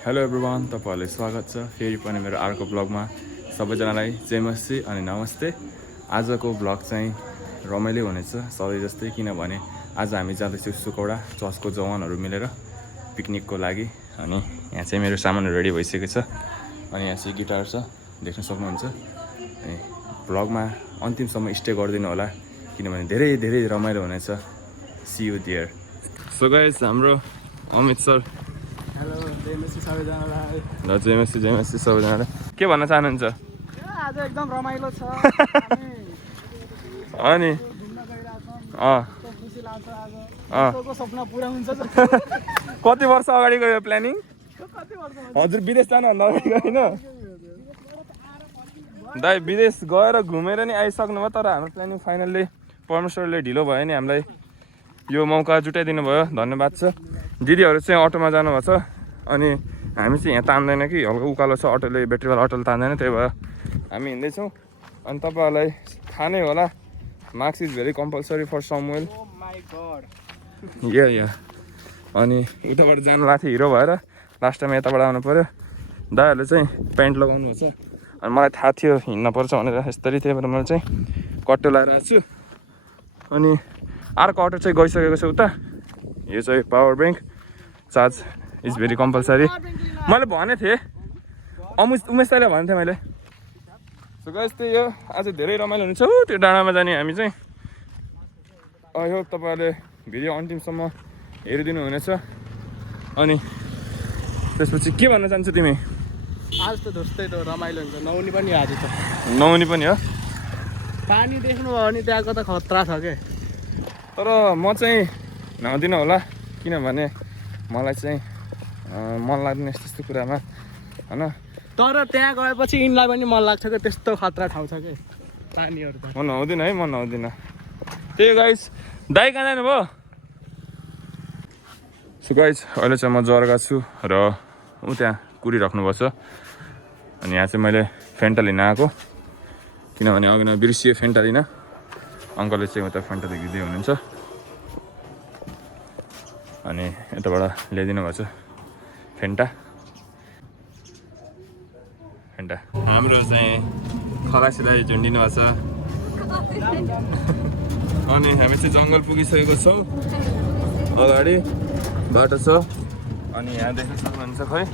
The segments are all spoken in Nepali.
हेलो एभ्रिवान, तपाईँहरूलाई स्वागत छ फेरि पनि मेरो अर्को ब्लगमा। सबैजनालाई जय मस्ती अनि नमस्ते। आजको ब्लग चाहिँ रमाइलो हुनेछ सधैँ जस्तै, किनभने आज हामी जाँदैछौँ सुकौडा चर्चको जवानहरू मिलेर पिकनिकको लागि। अनि यहाँ चाहिँ मेरो सामानहरू रेडी भइसकेको छ। अनि यहाँ चाहिँ गिटार छ, देख्न सक्नुहुन्छ। अनि ब्लगमा अन्तिमसम्म स्टे गरिदिनु होला, किनभने धेरै धेरै रमाइलो हुनेछ। See you there. So guys, हाम्रो अमित सर। हेलो, जय मस्ती सबैजनालाई। ल, जय मस्ती सबैजनालाई। के भन्न चाहनुहुन्छ? आज एकदम रमाइलो छ। अनि घुम्न गइरहेछौँ। खुसी लाग्छ आज। को सपना पुरा हुन्छ। कति वर्ष अगाडि गयो प्लानिङ? कति वर्ष हजुर विदेश जानुभन्दा अगाडि गएन? दाइ विदेश गएर घुमेर नि आइसक्नु भयो, तर हाम्रो प्लानिङ फाइनल्ली परमेश्वरले ढिलो भयो नि हामीलाई यो मौका जुटाइदिनु भयो। धन्यवाद छ। दिदीहरू चाहिँ अटोमा जानुभएको छ, अनि हामी चाहिँ यहाँ तान्दैन कि हल्का उकालो छ, अटोले ब्याट्रीवाला अटोले तान्दैन, त्यही भएर हामी हिँड्दैछौँ। अनि तपाईँहरूलाई थाहा नै होला, marks is very compulsory for Samuel. या अनि उताबाट जानु लाग्थ्यो हिरो भएर, लास्ट टाइम यताबाट आउनु पऱ्यो। दाइहरूले चाहिँ प्यान्ट लगाउनु भएको छ, अनि मलाई थाहा थियो हिँड्नुपर्छ भनेर यसरी, त्यही भएर मैले चाहिँ कट्टो लगाएर आएको छु। अनि अर्को अटो चाहिँ गइसकेको छ उता। यो चाहिँ power bank charge is very compulsory. मैले भनेको थिएँ, उमेश दाइलाई भनेको थिएँ मैले। सो गाइस, त्यही हो, आज धेरै रमाइलो हुन्छ त्यो डाँडामा जाने। हामी चाहिँ यो तपाईँहरूले भिडियो अन्तिमसम्म हेरिदिनु हुनेछ। अनि त्यसपछि के भन्न चाहन्छौ तिमी? आज त जस्तै त रमाइलो हुन्छ। नहुने पनि आज त नहुने पनि हो। पानी देख्नुभयो भने त्यहाँको त खतरा छ के। तर म चाहिँ नहुँदिनँ होला, किनभने मलाई चाहिँ मन लाग्दैन यस्तो कुरामा, होइन। तर त्यहाँ गएपछि यिनलाई पनि मन लाग्छ कि त्यस्तो खतरा ठाउँ छ कि पानीहरू त। म नहुँदिनँ है, म नहुँदिनँ। त्यही गाइस, दाइ कहाँ जानुभयो? सो गाइस, अहिले चाहिँ म जर्गा छु र ऊ त्यहाँ कुरिराख्नुभएको छ। अनि यहाँ चाहिँ मैले फेन्टा लिन आएको, किनभने अघि न बिर्सियो फेन्टा लिन। अङ्कलले चाहिँ उता फेन्टा दिँदै हुनुहुन्छ, अनि यताबाट ल्याइदिनु भएको छ फेन्टा। हाम्रो चाहिँ खलासीलाई झुन्डिनु भएको छ। अनि हामी चाहिँ जङ्गल पुगिसकेको छौँ, अगाडि बाटो छ। अनि यहाँ देख्न सक्नुहुन्छ, खै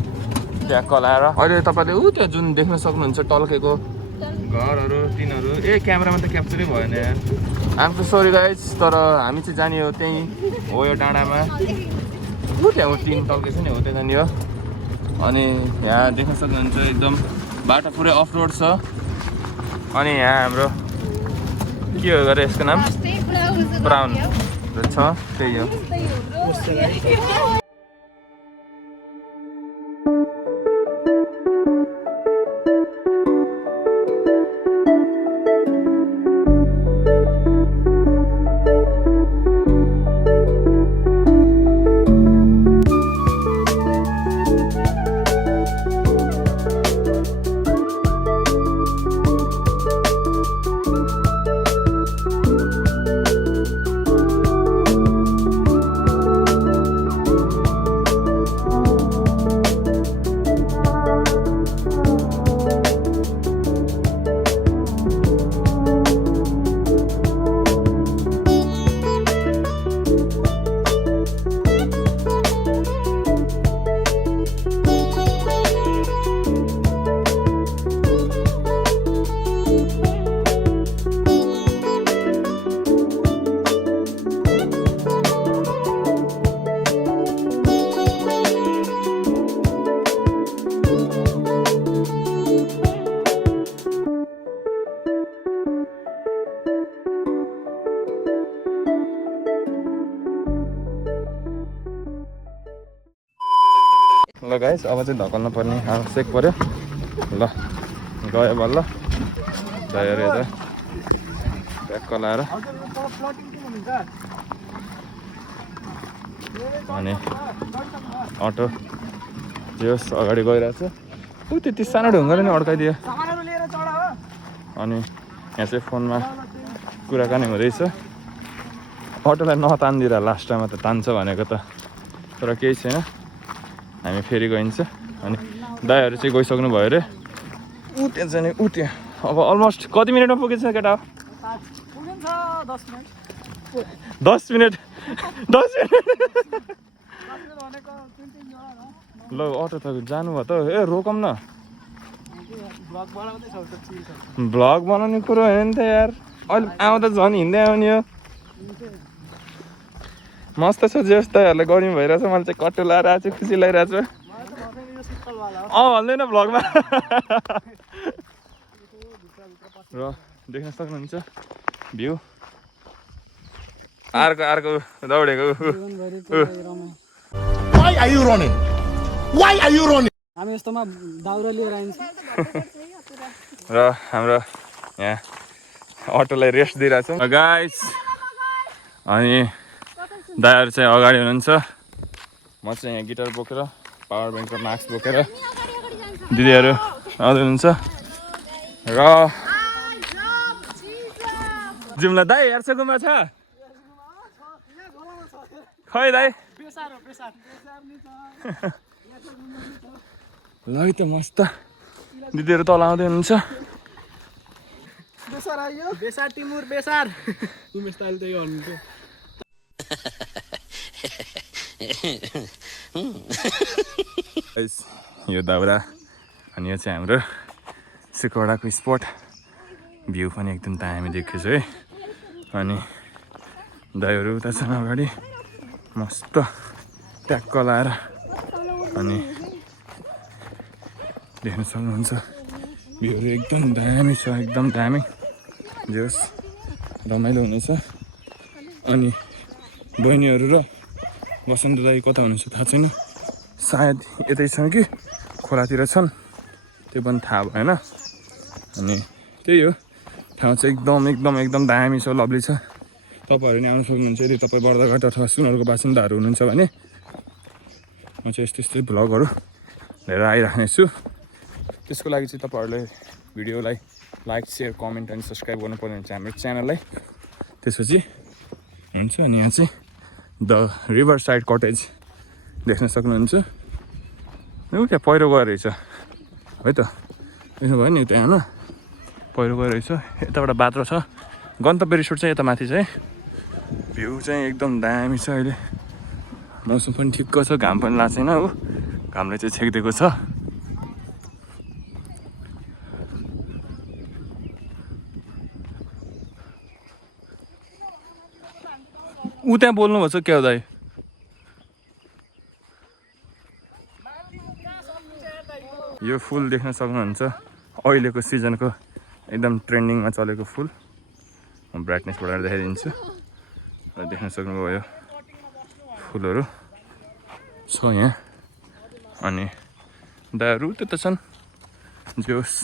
त्यहाँ कलाएर अहिले तपाईँले त्यहाँ जुन देख्न सक्नुहुन्छ टल्केको घरहरू, तिनीहरू क्यामेरामा त क्याप्चरै भएन यार। आम त सरी गाइज, तर हामी चाहिँ जाने हो त्यहीँ हो, यो डाँडामा त्यहाँ हो टिन टल्केको छ नि, हो त्यहाँ जाने हो। अनि यहाँ देख्न सक्नुहुन्छ एकदम बाटो पुरै अफ रोड छ। अनि यहाँ हाम्रो के हो गरे यसको नाम? ब्राउन छ, त्यही हो। ल गाइस, अब चाहिँ धकल्नु पर्ने आवश्यक पर्यो। ल गयो बल्ल दाइहरू यता ट्याक्क लाएर। अनि अटो जस अगाडि गइरहेछ। त्यति सानो ढुङ्गाले नि अड्काइदियो। अनि यहाँ चाहिँ फोनमा कुराकानी हुँदैछ। अटोलाई नतान्दिएर लास्ट टाइममा त तान्छ भनेको त, तर केही छैन। हामी फेरि गइन्छ अनि दाइहरू चाहिँ गइसक्नु भयो अरे ऊ त्यहाँ जाने ऊ त्यहाँ अब अलमोस्ट कति मिनटमा पुगेछ केटा 10 मिनट 10 मिनट ल अटो त जानु भयो त ए रोकौँ न भ्लग बनाउने कुरो होइन नि त यार अहिले आउँदा झन् हिँड्दै आउने हो मस्त छ जे होस् दाइहरूलाई गर्मी भइरहेछ मैले चाहिँ कट्टु लाएर आएको छु खुसी लागिरहेको छु भन्दैन भ्लगमा र देख्न सक्नुहुन्छ भ्यू अर्को दौडेको हामी यस्तोमा दाउरा लिएर आइन्छ र हाम्रो यहाँ अटोलाई रेस्ट दिइरहेछौँ गाइस अनि दाइहरू चाहिँ अगाडि हुनुहुन्छ म चाहिँ यहाँ गिटार बोकेर पावर ब्याङ्कको मास्क बोकेर दिदीहरू आउँदै हुनुहुन्छ र जिम्ला दाइ हेर्छकोमा छ खै दाइ ल है त मस्त दिदीहरू तल आउँदै हुनुहुन्छ बेसार टिमुर बेसार उमेश दाइले त्यही भन्नुहुन्छ यो दाउरा अनि यो चाहिँ हाम्रो सुकौडाको स्पट भ्यू पनि एकदम दामी देखेको छ है अनि दाइहरू उता छन् अगाडि मस्त ट्याक्क लाएर अनि देख्न सक्नुहुन्छ भ्यूहरू एकदम दामी छ एकदम दामी जे होस् रमाइलो हुनेछ अनि बहिनीहरू र बसन्त दाइ कता हुनुहुन्छ थाहा छैन सायद यतै छन् कि खोलातिर छन् त्यो पनि थाहा भएन अनि त्यही हो ठाउँ चाहिँ एकदम दामी छ लभली छ तपाईँहरू नि आउनु सक्नुहुन्छ यदि तपाईँ बर्दाघाट अथवा सुनहरूको बासिन्दाहरू हुनुहुन्छ भने म चाहिँ यस्तै भ्लगहरू लिएर आइराख्नेछु त्यसको लागि चाहिँ तपाईँहरूले भिडियोलाई लाइक सेयर कमेन्ट अनि सब्सक्राइब गर्नुपर्ने हुन्छ हाम्रो च्यानललाई त्यसपछि हुन्छ अनि यहाँ चाहिँ द रिभर साइड कटेज देख्न सक्नुहुन्छ त्यहाँ पहिरो गएर रहेछ है त देख्नु भयो नि त्यहाँ होइन पहिरो गएर रहेछ यताबाट बात्रो छ गन्तव्य रिसोर्ट चाहिँ यता माथि छ है भ्यू चाहिँ एकदम दामी छ अहिले मौसम पनि ठिक्क छ घाम पनि लाग्छ छैन हो घामले चाहिँ छेकिदिएको छ ऊ त्यहाँ बोल्नुभएको छ क्या दाइ यो फुल देख्न सक्नुहुन्छ अहिलेको सिजनको एकदम ट्रेन्डिङमा चलेको फुल म ब्राइटनेस बढाएर देखाइदिन्छु र देख्न सक्नुभयो फुलहरू छ यहाँ अनि दाइहरू त्यता छन् जोस्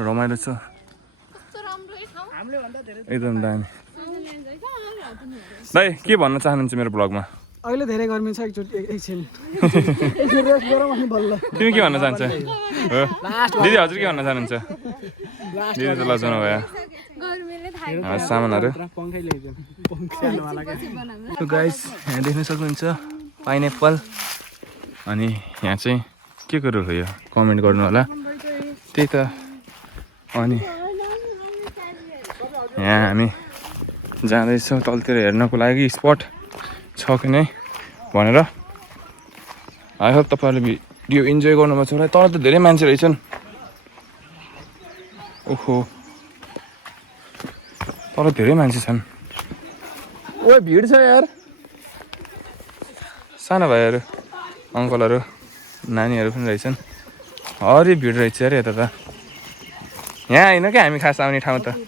रमाइलो छ एकदम दामी दाइ के भन्न चाहनुहुन्छ मेरो ब्लगमा अहिले धेरै गर्मी छ एकछिन रेस्ट गरौँ अनि बल्ल तिमी के भन्न चाहन्छ दिदी हजुर के भन्न चाहनुहुन्छ दिदी त लजाउनु भयो सामानहरू गाइस यहाँ देख्न सक्नुहुन्छ पाइनएप्पल अनि यहाँ चाहिँ के कुरो हो यो कमेन्ट गर्नु होला त्यही त अनि यहाँ हामी जाँदैछौँ तलतिर हेर्नको लागि स्पट छ कि नै भनेर आई होप तपाईँहरूले भिडियो इन्जोय गर्नुभएको छ होला तर त धेरै मान्छे रहेछन् ओहो तर धेरै मान्छे छन् ओ भिड छ यार सानो भाइहरू अङ्कलहरू नानीहरू पनि रहेछन् हरि भिड रहेछ अरे यता त यहाँ होइन क्या हामी खास आउने ठाउँ त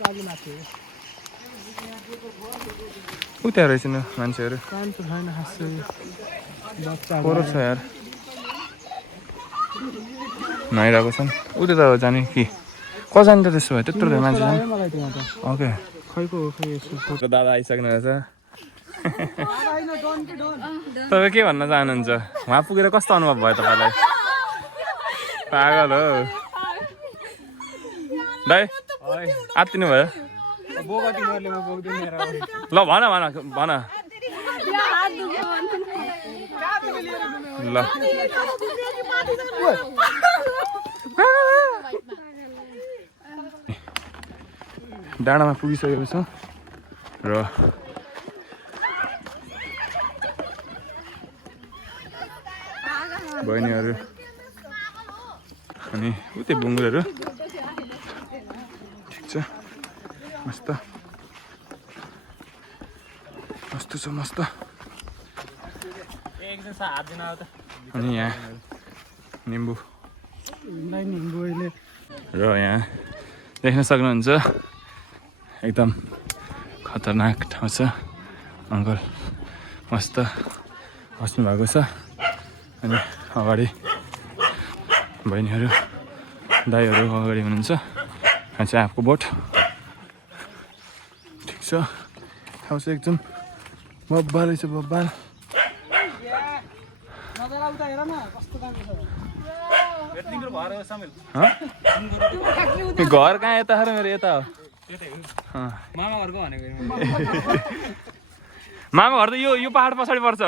ऊ त्यहाँ रहेछ न मान्छेहरू कोरो छ यार नुहाइरहेको छन् ऊ त्यो त जाने कि कहाँ जाने त त्यसो भए त्यत्रो धेरै मान्छे छन् ओके दादा आइसक्नु रहेछ तपाईँ के भन्न चाहनुहुन्छ उहाँ पुगेर कस्तो अनुभव भयो तपाईँलाई पागल हो दाइ आत्तिनु भयो ल भन भन भन ल डाँडामा पुगिसकेको छ र बहिनीहरू अनि उतै बुङ्गुरहरू ठिक छ मस्त मस्त छ मस्त अनि यहाँ निम्बु र यहाँ देख्न सक्नुहुन्छ एकदम खतरनाक ठाउँ छ अङ्कल मस्त बस्नु भएको छ अनि अगाडि बहिनीहरू दाइहरू अगाडि हुनुहुन्छ यहाँ चाहिँ आफूको बोट ठिक छ ठाउँ चाहिँ एकदम बब्बालै छ बब्बाल घर कहाँ यता मेरो यता हो मामा घरको भनेको मामा घर त यो पहाड पछाडि पर्छ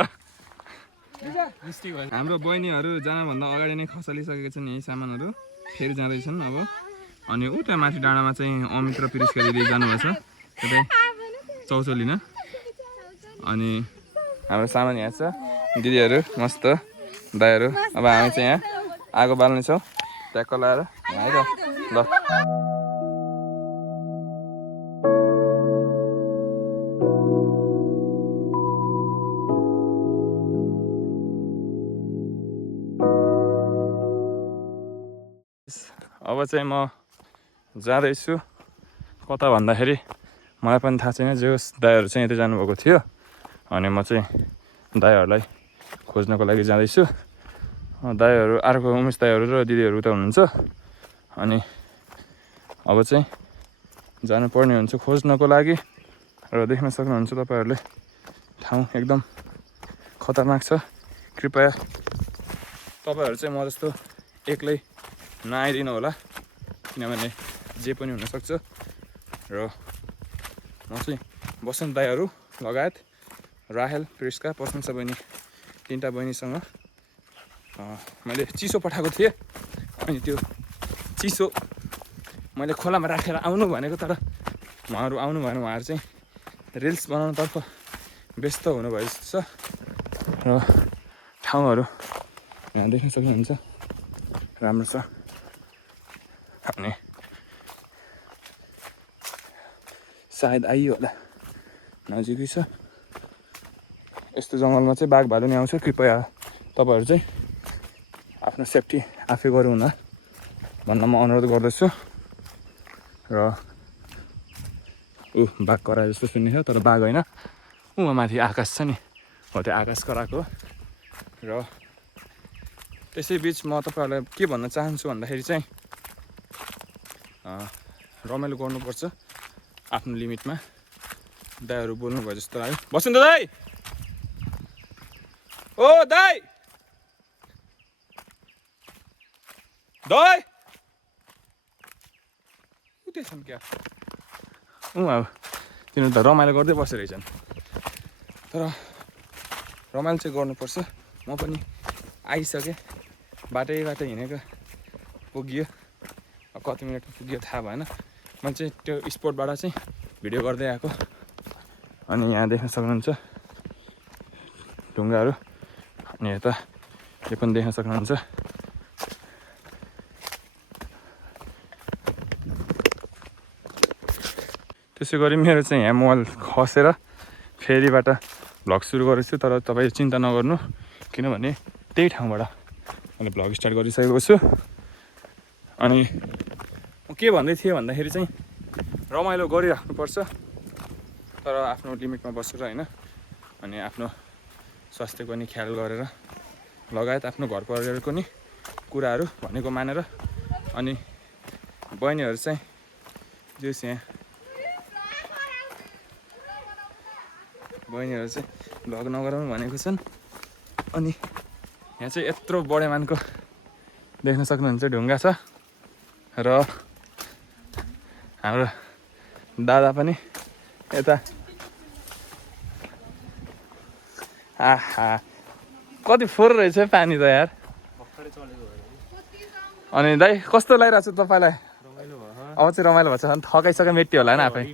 हाम्रो बहिनीहरू जानभन्दा अगाडि नै खसालिसकेको छन् यही सामानहरू फेरि जाँदैछन् अब अनि उता माथि डाँडामा चाहिँ अमित र पिरिसका दिदी जानुभएको छ त्यतै चौचो लिन अनि हाम्रो सामान यहाँ छ दिदीहरू मस्त दाइहरू अब हामी चाहिँ यहाँ आगो बाल्नेछौँ ट्याक्क लाएर है त ल अब चाहिँ म जाँदैछु कता भन्दाखेरि मलाई पनि थाहा छैन जे होस् दाइहरू चाहिँ यतै जानुभएको थियो अनि म चाहिँ दाइहरूलाई खोज्नको लागि जाँदैछु दाइहरू अर्को उमेश दाइहरू र दिदीहरू उता हुनुहुन्छ अनि अब चाहिँ जानुपर्ने हुन्छ खोज्नको लागि र देख्न सक्नुहुन्छ तपाईँहरूले ठाउँ एकदम खतरनाक छ कृपया तपाईँहरू चाहिँ म जस्तो एक्लै नआइदिनु होला किनभने जे पनि हुनसक्छ र म चाहिँ बसन्त दाइहरू लगायत राहेल प्रिस्का प्रशंसा बहिनी तिनवटा बहिनीसँग मैले चिसो पठाएको थिएँ अनि त्यो चिसो मैले खोलामा राखेर आउनु भनेको तर उहाँहरू आउनु भएन उहाँहरू चाहिँ रिल्स बनाउनुतर्फ व्यस्त हुनुभयो जस्तो छ र ठाउँहरू यहाँ देख्न सक्नुहुन्छ राम्रो छ अनि सायद आइयो होला नजिकै छ यस्तो जङ्गलमा चाहिँ बाघ भालु नि आउँछ कृपया तपाईँहरू चाहिँ आफ्नो सेफ्टी आफै गरौँ न भन्न म अनुरोध गर्दछु र बाघ कराए जस्तो सुन्ने थियो तर बाघ होइन माथि आकाश छ नि हो त्यो आकाश कराएको र त्यसै बिच म तपाईँहरूलाई के भन्न चाहन्छु भन्दाखेरि चाहिँ रमाइलो गर्नुपर्छ आफ्नो लिमिटमा दाइहरू बोल्नु भयो जस्तो लाग्यो बसन्त दाइ ओ दाइ दाइ उतै छन् क्या अब तिनीहरू त रमाइलो गर्दै बसेर रहेछन् तर रमाइलो चाहिँ गर्नुपर्छ म पनि आइसकेँ बाटै हिँडेको पुग्यो कति मिनटमा पुग्यो थाहा भएन म चाहिँ त्यो स्पोर्टबाट चाहिँ भिडियो गर्दै आएको अनि यहाँ देख्न सक्नुहुन्छ ढुङ्गाहरू अनि यता यो पनि देख्न सक्नुहुन्छ त्यसै गरी मेरो चाहिँ यहाँ मोबाइल खसेर फेरिबाट भ्लग सुरु गरेको छु तर तपाईँ चिन्ता नगर्नु किनभने त्यही ठाउँबाट मैले भ्लग स्टार्ट गरिसकेको छु अनि म के भन्दै थिएँ भन्दाखेरि चाहिँ रमाइलो गरिराख्नुपर्छ तर आफ्नो लिमिटमा बसेर होइन अनि आफ्नो स्वास्थ्यको नि ख्याल गरेर लगायत आफ्नो घर परिवारको नि कुराहरू भनेको मानेर अनि बहिनीहरू चाहिँ जस यहाँ बहिनीहरू चाहिँ भ्लग नगराउनु भनेको छन् अनि यहाँ चाहिँ यत्रो बडेमानको देख्न सक्नुहुन्छ ढुङ्गा छ र हाम्रो दादा पनि यता आहा कति फोहोर रहेछ पानी त यार। अनि दाइ कस्तो लागिरहेको छ तपाईँलाई? अब चाहिँ रमाइलो भएको छ। अनि थकाइसक्यो मेटी होला होइन आफै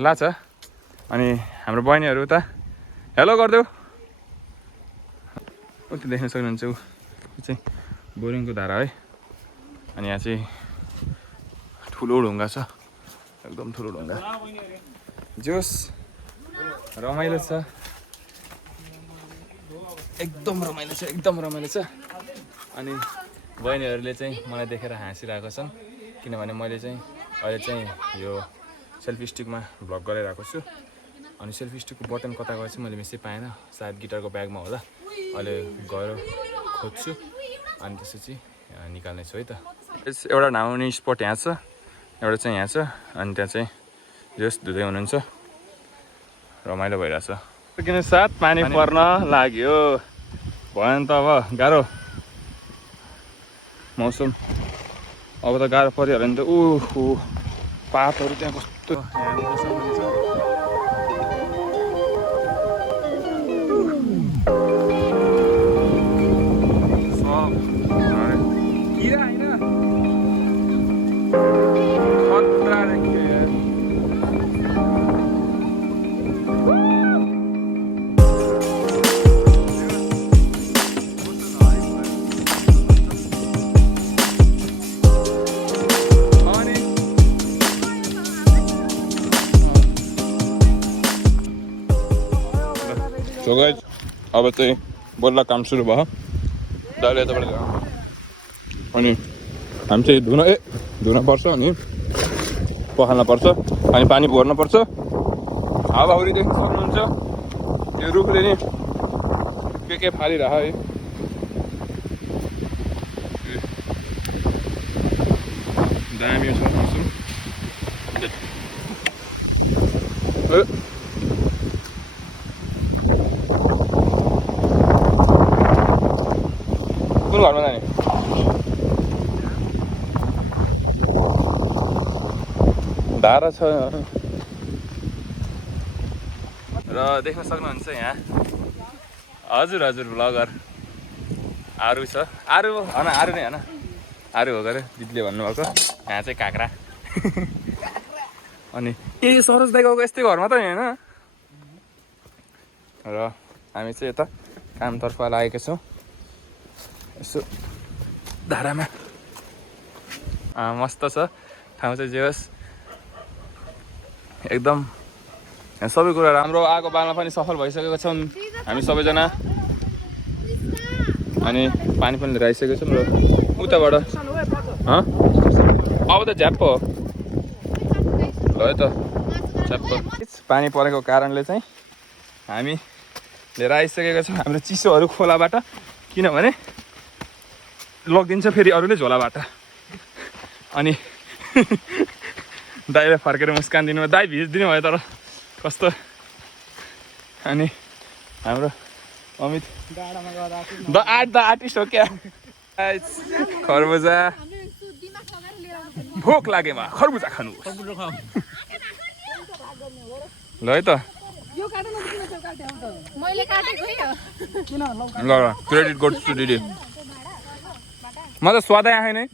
लाग्छ। अनि हाम्रो बहिनीहरू त हेलो गरिदेऊ। उति देख्न सक्नुहुन्छ ऊ चाहिँ बोरिङको धारा है। अनि यहाँ चाहिँ ठुलो ढुङ्गा छ, एकदम ठुलो ढुङ्गा। जोस रमाइलो छ, एकदम रमाइलो छ, एकदम रमाइलो छ। अनि बहिनीहरूले चाहिँ मलाई देखेर हाँसिरहेको छन् किनभने मैले चाहिँ अहिले चाहिँ यो सेल्फी स्टिकमा भ्लग गरिरहेको छु। अनि सेल्फी स्टिकको बटन कता गएछ मैले मिसै पाएन, सायद गिटारको ब्यागमा होला। अहिले गएर खोज्छु अनि त्यसपछि निकाल्ने छु है त। एउटा न्हाउने स्पट यहाँ छ, एउटा चाहिँ यहाँ छ। अनि त्यहाँ चाहिँ जस धुँदै हुनुहुन्छ, रमाइलो भइरहेछ। किन साथ पानी पर्न लाग्यो भयो नि त। अब गाह्रो मौसम, अब त गाह्रो परिहाल्यो नि त। ऊ पातहरू त्यहाँ कस्तो सो गाइस अब चाहिँ बल्ल काम सुरु भयो। दाइले यताबाट अनि हामी चाहिँ धुन पर्छ अनि पखाल्न पर्छ अनि पानी भर्न पर्छ। हावाहुरी देख्न सक्नुहुन्छ, यो रुखले नि के फालिरह है। दामी छ मौसम। कुन घरमा जाने? धारा छ र देख्न सक्नुहुन्छ यहाँ। हजुर हजुर भ्लगर आरु छ। आरु होइन, आरु नै होइन, आरु हो गरे दिदीले भन्नुभएको। यहाँ चाहिँ काँक्रा। अनि ए सरोज दाइ गएको यस्तै घरमा त होइन। र हामी चाहिँ यता कामतर्फ लागेका छौँ, यसो धारामा। मस्त छ ठाउँ चाहिँ। जे होस् एकदम सबै कुरा राम्रो। आगो बाल्न पनि सफल भइसकेको छौँ हामी सबैजना। अनि पानी पनि लिएर आइसकेको छौँ। र उताबाट अब त झ्याप्प हो ल है त, झ्याप्प। पानी परेको कारणले चाहिँ हामी लिएर आइसकेका छौँ हाम्रो चिसोहरू खोलाबाट, किनभने लगिदिन्छ फेरि अरूले झोलाबाट। अनि दाइले फर्केर मुस्कान दिनुभयो, दाइ भिजिदिनु भयो तर कस्तो। अनि हाम्रो अमित आर्टिस्ट हो क्या। खरबुजा भोक लागेमा खरबुजा खानु ल है त। ल क्रेडिट गर्छु दिदी, म त स्वादै आएँ नै।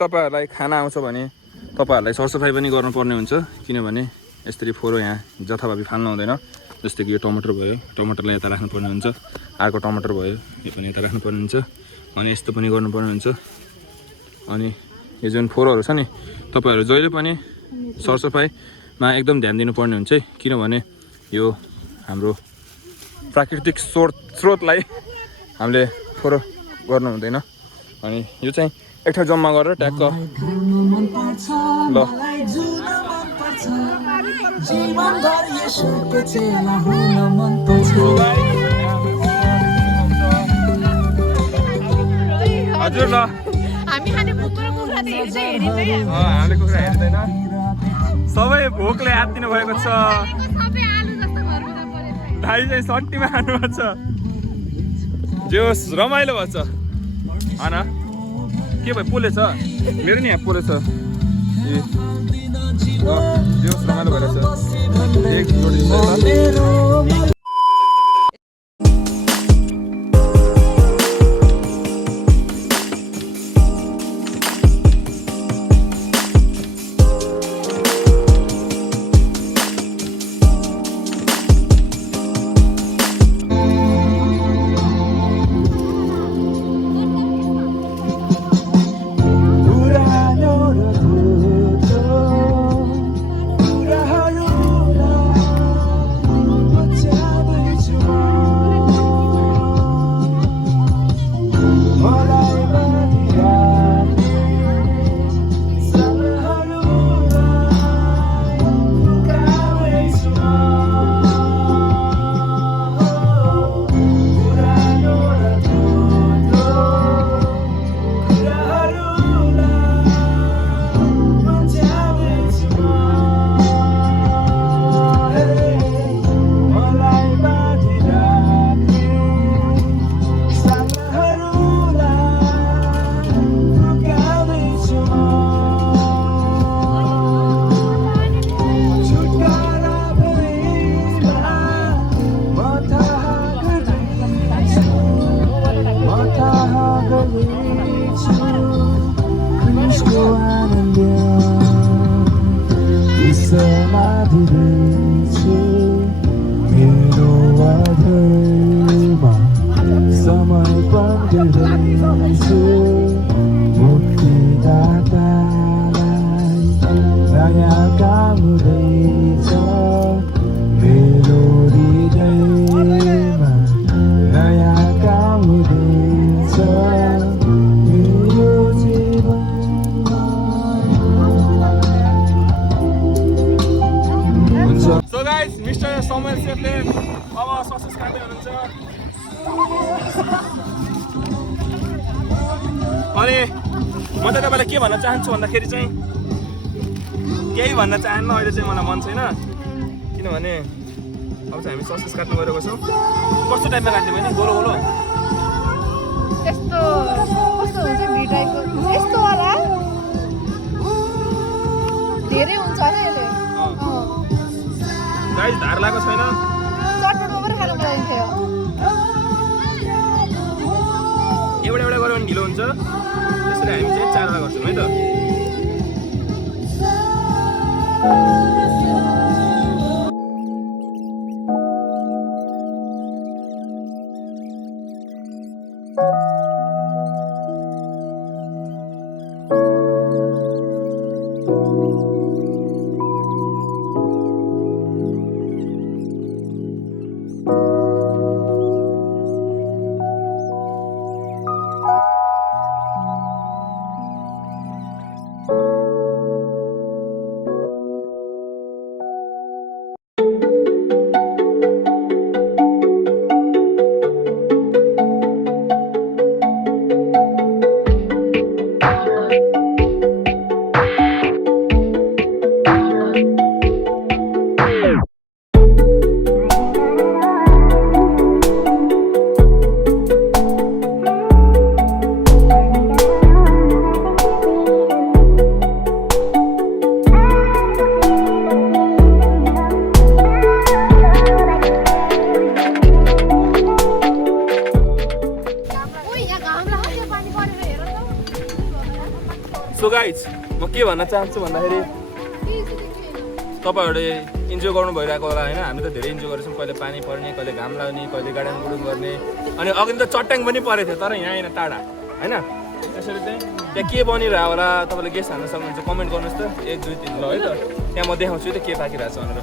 तपाईँहरूलाई खाना आउँछ भने तपाईँहरूलाई सरसफाइ पनि गर्नुपर्ने हुन्छ, किनभने यसरी फोहोर यहाँ जथाभावी फाल्नु हुँदैन। जस्तै कि यो टमाटर भयो, टमाटरलाई यता राख्नुपर्ने हुन्छ। अर्को टमाटर भयो, यो पनि यता राख्नुपर्ने हुन्छ। अनि यस्तो पनि गर्नुपर्ने हुन्छ। अनि यो जुन फोहोरहरू छ नि, तपाईँहरू जहिले पनि सरसफाइमा एकदम ध्यान दिनुपर्ने हुन्छ है, किनभने यो हाम्रो प्राकृतिक स्रोतलाई हामीले फोहोर गर्नु हुँदैन। अनि यो चाहिँ एक ठाउँ जम्मा गरेर ट्याक्क ल हजुर ल हामीले कुखुरा हेर्दैन। सबै भोकले आत्तिनु भएको छ। दाइ चाहिँ सट्टीमा खानुभएको छ। जे होस् रमाइलो भएको छ होइन। के भयो पोले छ मेरो नि, यहाँ पोले छ। ए जे होस् रमाइलो भइरहेछ। 예수 मुक्तिदातालाई नयाँ काम हुँदैछ मेरो हृदयमा नयाँ काम हुँदैछ मेरो जीवनमा सो गाइस मिस्टर समुएल सेफले अब ससेस खाँदै हुनुहुन्छ अनि म चाहिँ तपाईँलाई के भन्न चाहन्छु भन्दाखेरि चाहिँ केही भन्न चाहन्न अहिले चाहिँ मलाई मन छैन किनभने अब चाहिँ हामी ससेस काट्नु गएको छौँ कस्तो टाइममा काट्ने भने गोलो गोलो यस्तो कस्तो हुन्छ भिटाइको यस्तो वाला धेरै हुन्छ होइन यसले गाइस धार लागेको छैन चटपटमा पनि खानु मन थियो एउटा एउटा गऱ्यो भने ढिलो हुन्छ त्यसरी हामी चाहिँ 4वटा गर्छौँ है त सो गाइज म के भन्न चाहन्छु भन्दाखेरि तपाईँहरूले इन्जोय गर्नु भइरहेको होला होइन हामी त धेरै इन्जोय गरेछौँ कहिले पानी पर्ने कहिले घाम लाग्ने कहिले गार्डन गुडुङ गर्ने अनि अघि त चट्याङ पनि परेको थियो तर यहाँ होइन टाढा होइन त्यसरी चाहिँ त्यहाँ के बनिरहेको होला तपाईँले गेस हाल्न सक्नुहुन्छ कमेन्ट गर्नुहोस् त 1 2 3 ल है त त्यहाँ म देखाउँछु त के पाकिरहेको छ भनेर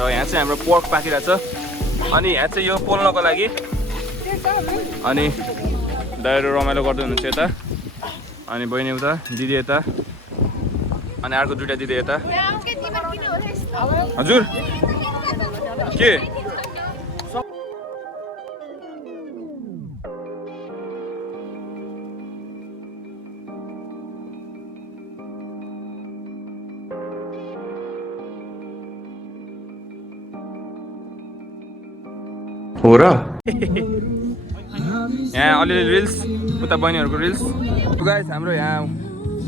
र यहाँ चाहिँ हाम्रो पोर्क पाकिरहेको छ अनि यहाँ चाहिँ यो पोल्नको लागि अनि दाइहरू रमाइलो गर्दै हुनुहुन्छ यता अनि बहिनी उता दिदी यता अनि अर्को दुइटा दिदी यता हजुर के हो र यहाँ अलिअलि रिल्स उता बहिनीहरूको रिल्स गाइस हाम्रो यहाँ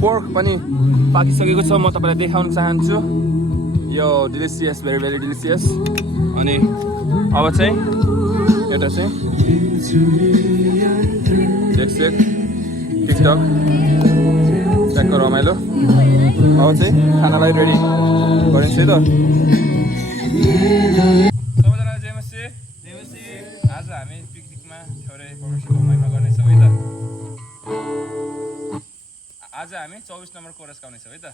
पोर्क पनि पाकिसकेको छ म तपाईँलाई देखाउन चाहन्छु यो डिलिसियस भेरी भेरी डिलिसियस अनि अब चाहिँ एउटा चाहिँ देख टिकटक ट्याक्क रमाइलो अब चाहिँ खानालाई रेडी गरिन्छ है त सबैजना जयमसी आज हामी पिकनिकमा ठौरे प्रवेशको महिमा गर्नेछौँ है त आज हामी 24 नम्बर कोरस गाउनेछौँ है त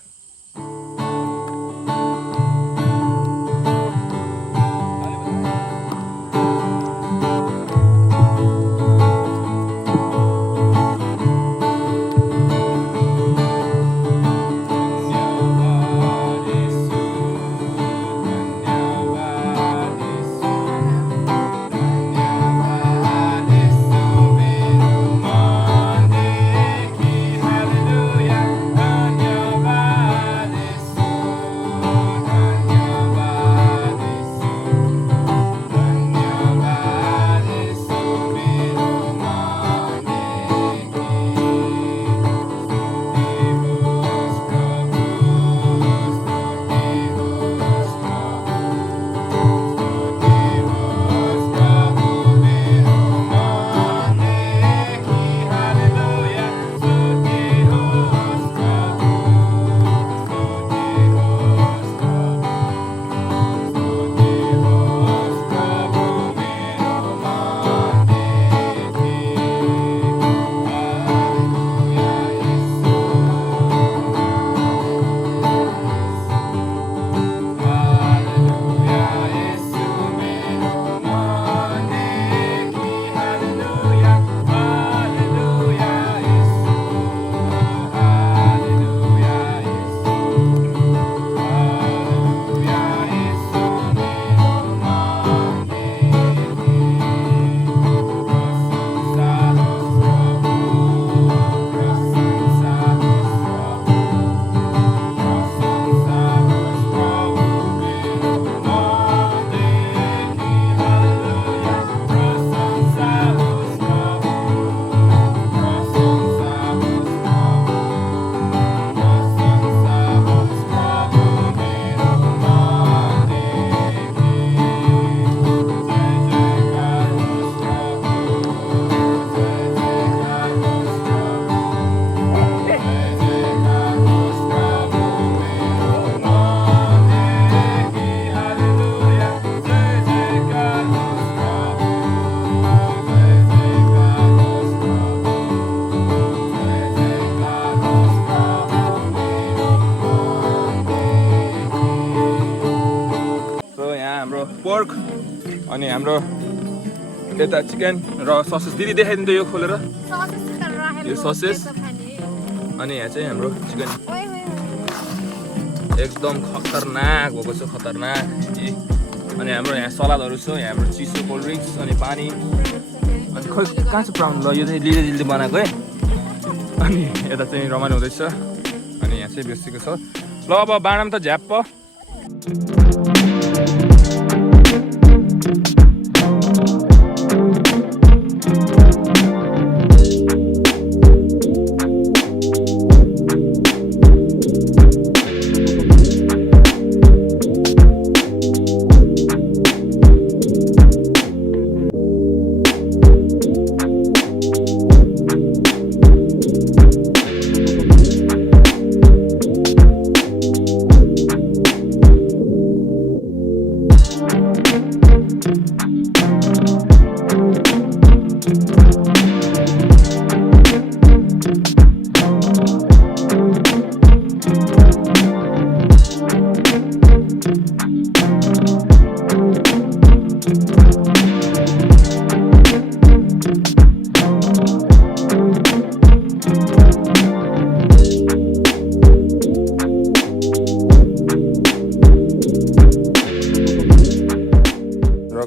पोर्क अनि हाम्रो यता चिकन र ससेस दिदी देखाइदिनु त यो खोलेर यो ससेस अनि यहाँ चाहिँ हाम्रो चिकन एकदम खतरनाक भएको छ खतरनाक अनि हाम्रो यहाँ सलादहरू छ यहाँ हाम्रो चिसो कोल्ड ड्रिङ्क्स अनि पानी अनि खोइ कहाँ छ प्राउन ल यो चाहिँ लिले बनाएको है अनि यता चाहिँ रमाइलो हुँदैछ अनि यहाँ चाहिँ बेसीको छ ल अब बाँडम त झ्याप्प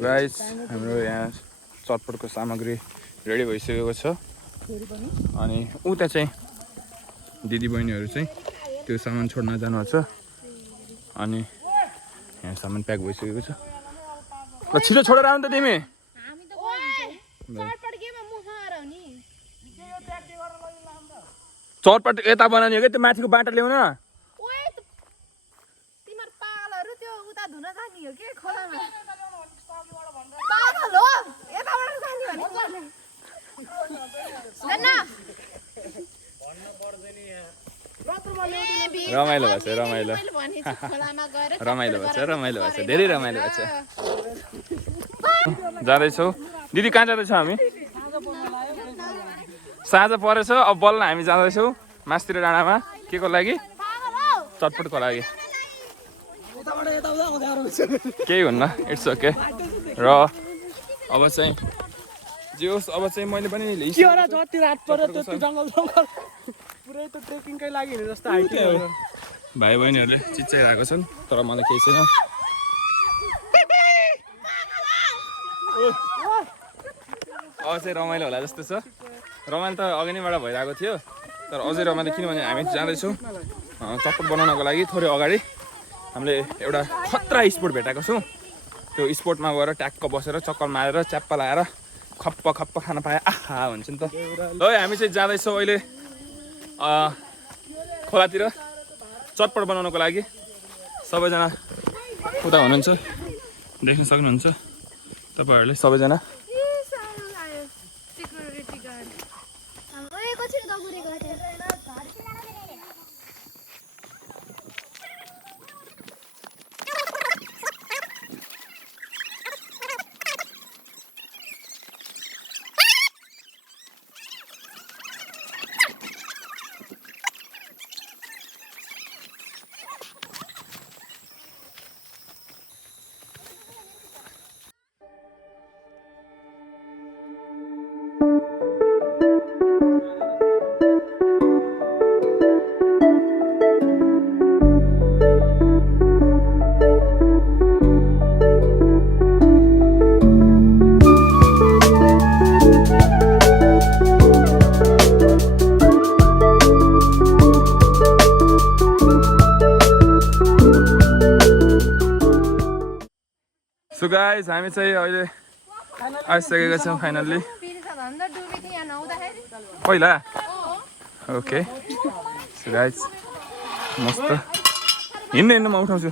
गाइस हाम्रो यहाँ चटपटको सामग्री रेडी भइसकेको छ अनि उता चाहिँ दिदी बहिनीहरू चाहिँ त्यो सामान छोड्न जानुहुन्छ अनि यहाँ सामान प्याक भइसकेको छ ल छिटो छोडेर आउनु त तिमी चटपट यता बनाउने हो कि त्यो माथिको बाटा ल्याउन रमाइलो भएछ रमाइलो रमाइलो भएछ रमाइलो भएछ धेरै रमाइलो भएछ जाँदैछौ दिदी कहाँ जाँदैछौँ हामी साँझ परेछ अब बल्ल हामी जाँदैछौँ मास्तिर डाँडामा के को लागि चटपटको लागि केही हुन्न इट्स ओके र अब चाहिँ जे होस् अब चाहिँ मैले पनि जति रात पर्यो त्यति जङ्गल पुरै त ट्रेकिङकै लागि हिँड्ने जस्तो हाइकिङ भाइ बहिनीहरूले चिच्चाइरहेको छन् तर मलाई केही छैन अब चाहिँ रमाइलो होला जस्तो छ रमाइलो त अघि नैबाट भइरहेको थियो तर अझै रमाइलो किनभने हामी जाँदैछौँ चटपट बनाउनको लागि थोरै अगाडि हामीले एउटा खतरा स्पोट भेटाएको छौँ त्यो स्पोटमा गएर ट्याक्क बसेर चक्कर मारेर च्याप्पा लगाएर खप्प खप्प खान पाए आहा हुन्छ नि त ल हामी चाहिँ जाँदैछौँ अहिले खोलातिर चटपट बनाउनको लागि सबैजना उता हुनुहुन्छ देख्न सक्नुहुन्छ तपाईँहरूले सबैजना सो गाइस हामी चाहिँ अहिले आइसकेका छौँ फाइनल्ली पहिला ओके सो गाइस मस्त हिँड्नु म उठाउँछु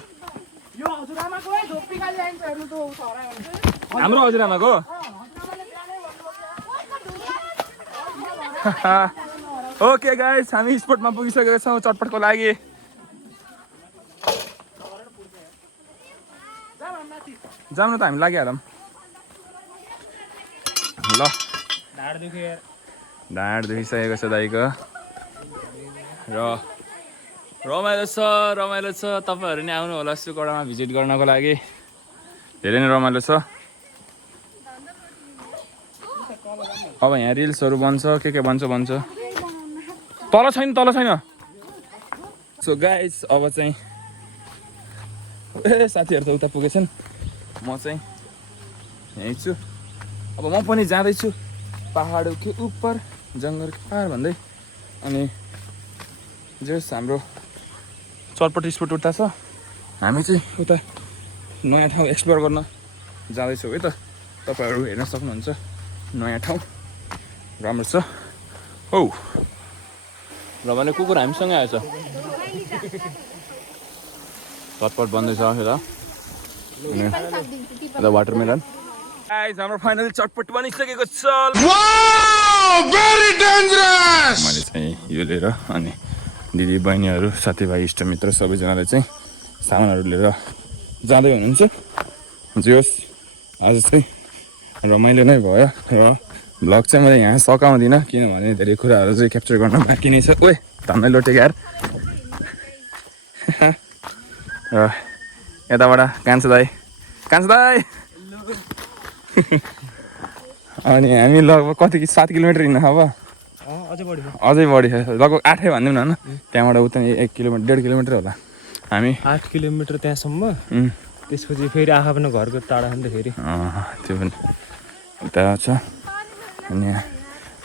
हाम्रो हजुरआमाको ओके गाइस हामी स्पोटमा पुगिसकेका छौँ चटपटको लागि जाउँ न त हामी लागिहालौँ ल ढाड दुखिसकेको छ दाइको र रमाइलो छ तपाईँहरू नि आउनु होला सुकडामा भिजिट गर्नको लागि धेरै नै रमाइलो छ। अब यहाँ रिल्सहरू बन्छ के बन्छ तल छैन सो गाइस अब चाहिँ साथीहरू त उता पुगेछन् म चाहिँ यहीँ छु अब म पनि जाँदैछु पहाडो के उपर जङ्गल के पार भन्दै अनि जस हाम्रो चटपट स्पोट उता छ हामी चाहिँ उता नयाँ ठाउँ एक्सप्लोर गर्न जाँदैछौँ है त तपाईँहरू हेर्न सक्नुहुन्छ नयाँ ठाउँ राम्रो छ हौ रमाइलो कुकुर हामीसँगै आएछ चटपट बन्दैछ यता यता वाटरमेलन गाइस हाम्रो फाइनली चटपट बनिसकेको छ मैले चाहिँ यो लिएर अनि दिदी बहिनीहरू साथीभाइ इष्टमित्र सबैजनाले चाहिँ सामानहरू लिएर जाँदै हुनुहुन्छ जे होस् आज चाहिँ रमाइलो नै भयो र भ्लग चाहिँ मैले यहाँ सकाउँदिनँ किनभने धेरै कुराहरू चाहिँ क्याप्चर गर्न बाँकी नै छ ओए धन्दै लोटेको यार र यताबाट कान्छा दाई अनि हामी लगभग कति 7 किलोमिटर हिँड्नु अब अझै बढी लगभग 8 भनिदिउँ न त्यहाँबाट उता 1 किलोमिटर 1.5 किलोमिटर होला हामी 8 किलोमिटर त्यहाँसम्म त्यसपछि फेरि आफ्नो घरको टाढा नि त फेरि त्यो पनि उता छ अनि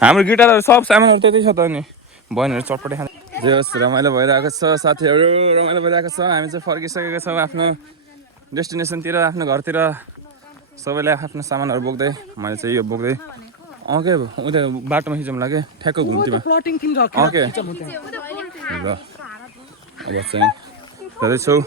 हाम्रो गिटारहरू सब सामानहरू त्यतै छ त नि बहिनीहरू चटपटे खान्छ जे होस् रमाइलो भइरहेको छ साथीहरू रमाइलो भइरहेको छ हामी चाहिँ फर्किसकेको छौँ आफ्नो डेस्टिनेसनतिर आफ्नो घरतिर सबैले आफ्नो सामानहरू बोक्दै मैले चाहिँ यो बोक्दै के उता बाटोमा खिचौँ लाग्यो ठ्याक्क घुम्तीमा के ल अब चाहिँ जाँदैछौँ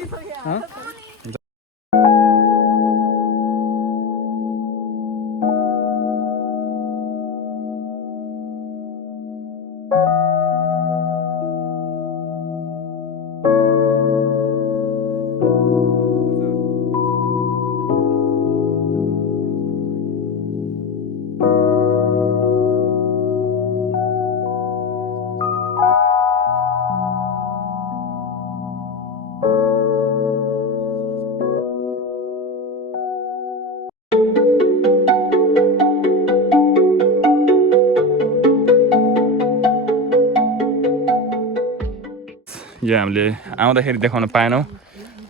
यो हामीले आउँदाखेरि देखाउन पाएनौँ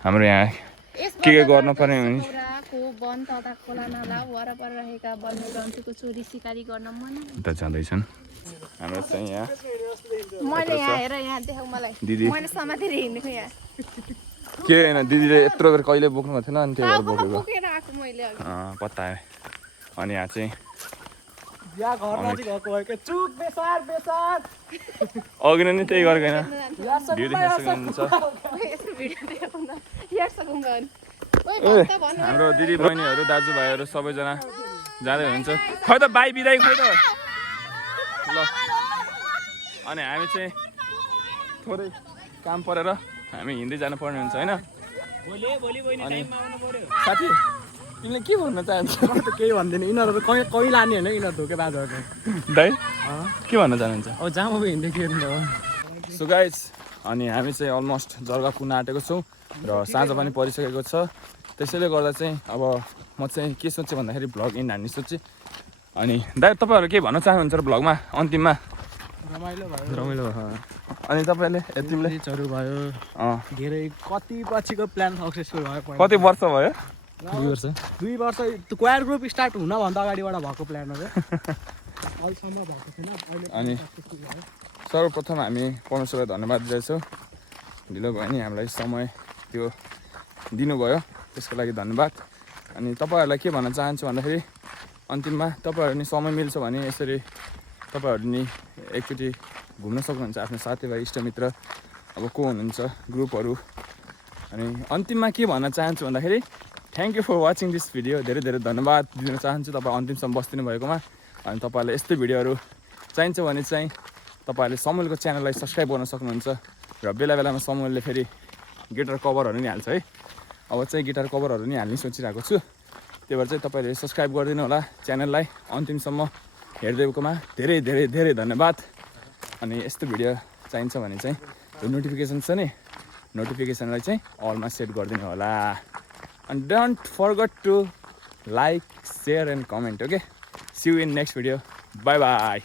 हाम्रो यहाँ के गर्नुपर्ने भने वन तथा खोला नाला वरपर रहेका वन्यजन्तुको चोरी सिकारी गर्न मना उता जाँदैछन् हाम्रो चाहिँ यहाँ मैले यहाँ हेर यहाँ देखाउ मलाई दिदी मैले समातेर हिँडेको यहाँ के हैन दिदीले यत्रो बेर कहिले बोक्नु थिएन अनि त्यही भएर बोकेको बोकेर आएको मैले पत्ता आयो अनि यहाँ चाहिँ या घर नजिक गएको भए के चुक बेसार अघि नै त्यही गरेको हैन भिडियो देख्न सक्नुहुन्छ यसको भिडियो देखाउ न यार सकौँगा हाम्रो दिदी बहिनीहरू दाजुभाइहरू सबैजना जाँदै हुनुहुन्छ खै त बाई बिदाई खै त ल अनि हामी चाहिँ थोरै काम परेर हामी हिँड्दै जानु पर्ने हुन्छ हैन अनि साथी तिमीले के भन्न चाहन्छौ म त केही भन्दैन यिनीहरू कहीँ लाने होइन यिनीहरू धोकेबाजहरू दाइ के भन्न चाहनुहुन्छ अब जहाँ अब हिँड्दै के हो सो गाइस अनि हामी चाहिँ अलमोस्ट जग्गा पुग्न आँटेको छौँ र साँझ पनि परिसकेको छ त्यसैले गर्दा चाहिँ अब म चाहिँ के सोचेँ भन्दाखेरि भ्लग इन हान्ने सोचेँ अनि दाइ तपाईँहरू के भन्न चाहनुहुन्छ र भ्लगमा अन्तिममा रमाइलो भयो अनि तपाईँले यतिले रिचहरू भयो धेरै कति पछिको प्लान सक्सेसफुल भयो कति वर्ष भयो 2 वर्ष त्यो क्वायर ग्रुप स्टार्ट हुनभन्दा अगाडिबाट भएको प्लान हो अहिलेसम्म भएको छैन अनि सर्वप्रथम हामी परमेश्वरलाई धन्यवाद दिँदैछौँ ढिलो भयो नि हामीलाई समय त्यो दिनुभयो त्यसको लागि धन्यवाद अनि तपाईँहरूलाई के भन्न चाहन्छु भन्दाखेरि अन्तिममा तपाईँहरू नि समय मिल्छ भने यसरी तपाईँहरू नि एकचोटि घुम्न सक्नुहुन्छ आफ्नो साथीभाइ इष्टमित्र अब को हुनुहुन्छ ग्रुपहरू अनि अन्तिममा के भन्न चाहन्छु भन्दाखेरि thank you for watching this video धेरै धेरै धन्यवाद दिन चाहन्छु तपाईँ अन्तिमसम्म बस्दिनु भएकोमा अनि तपाईँहरूले यस्तै भिडियोहरू चाहिन्छ भने चाहिँ तपाईँहरूले समूलको च्यानललाई सब्सक्राइब गर्न सक्नुहुन्छ र बेला बेलामा समूलले फेरि गिटार कभरहरू नि हाल्छ है अब चाहिँ गिटार कभरहरू नि हाल्ने सोचिरहेको छु त्यही भएर चाहिँ तपाईँहरूले सब्सक्राइब गरिदिनु होला च्यानललाई अन्तिमसम्म हेरिदिएकोमा धेरै धेरै धेरै धन्यवाद अनि यस्तो भिडियो चाहिन्छ भने चाहिँ त्यो नोटिफिकेसन छ नि नोटिफिकेसनलाई चाहिँ अलमा सेट गरिदिनु होला And don't forget to like, share and comment. Okay, see you in next video. Bye bye.